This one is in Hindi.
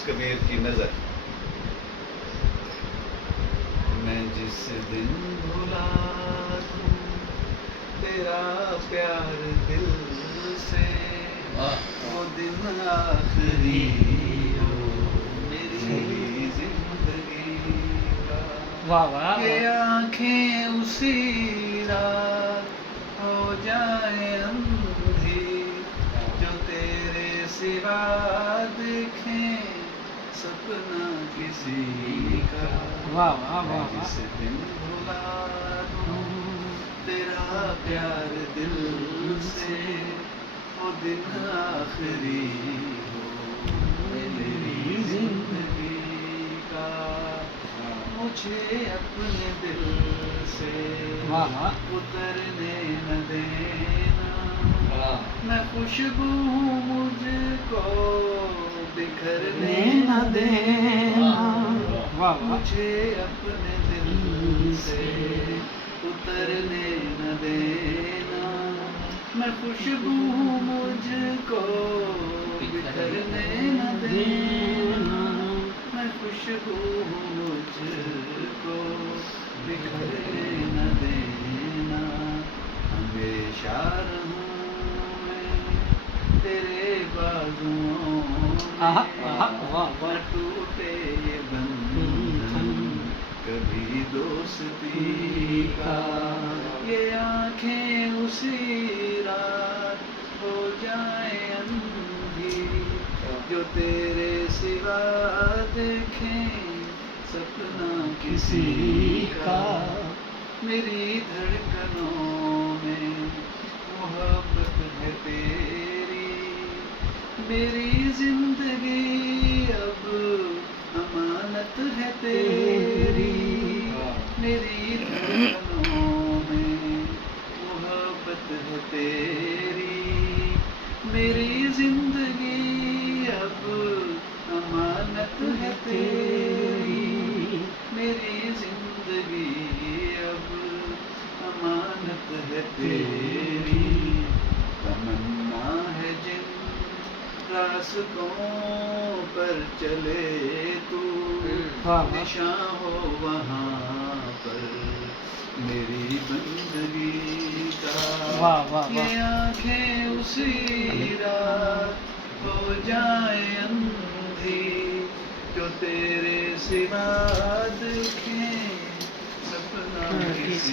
कबीर की नजर। मैं जिस दिन भुला दूं तेरा प्यार दिल से, वो दिन आखिरी हो मेरी जिंदगी का। वाह वाह ये आंखें उसी रात हो जाए अंधी, जो तेरे सिवा देखें सपना किसी का। वाह वाह वाह वाह। जिस दिन भुला दूं तेरा प्यार दिल से, वो दिन आखिरी हो मेरी जिंदगी का। मुझे अपने दिल से वाह वाह। उतरने न देना, मैं खुशबू हूँ मुझको बिखरने न देना। वाह वाह। मुझे अपने दिल से उतरने न देना, मैं खुशबू हूँ मुझको बिखरने न देना। मैं खुशबू हूँ मुझको बिखरने न देना। हमेशा रहूँ मैं तेरे बाजुओं में, न टूटे ये बंधन कभी दोस्ती का। ये आंखें उसी रात हो जाए अंधी, जो तेरे सिवा देखें सपना किसी का। मेरी धड़कनों में मोहब्बत है तेरी, मेरी जिंदगी अब अमानत है तेरी। मेरी धड़कनों में मोहब्बत है तेरी, मेरी जिंदगी अब अमानत है तेरी। मेरी जिंदगी अब अमानत है तेरी। तमन्ना है जिन रास्तों पर चले तू, निशां हो वहाँ पर मेरी बंदगी का। वाह वाह ये आंखें उसी रात हो जाए अंधी, जो तेरे सिवा देखें सपना किसी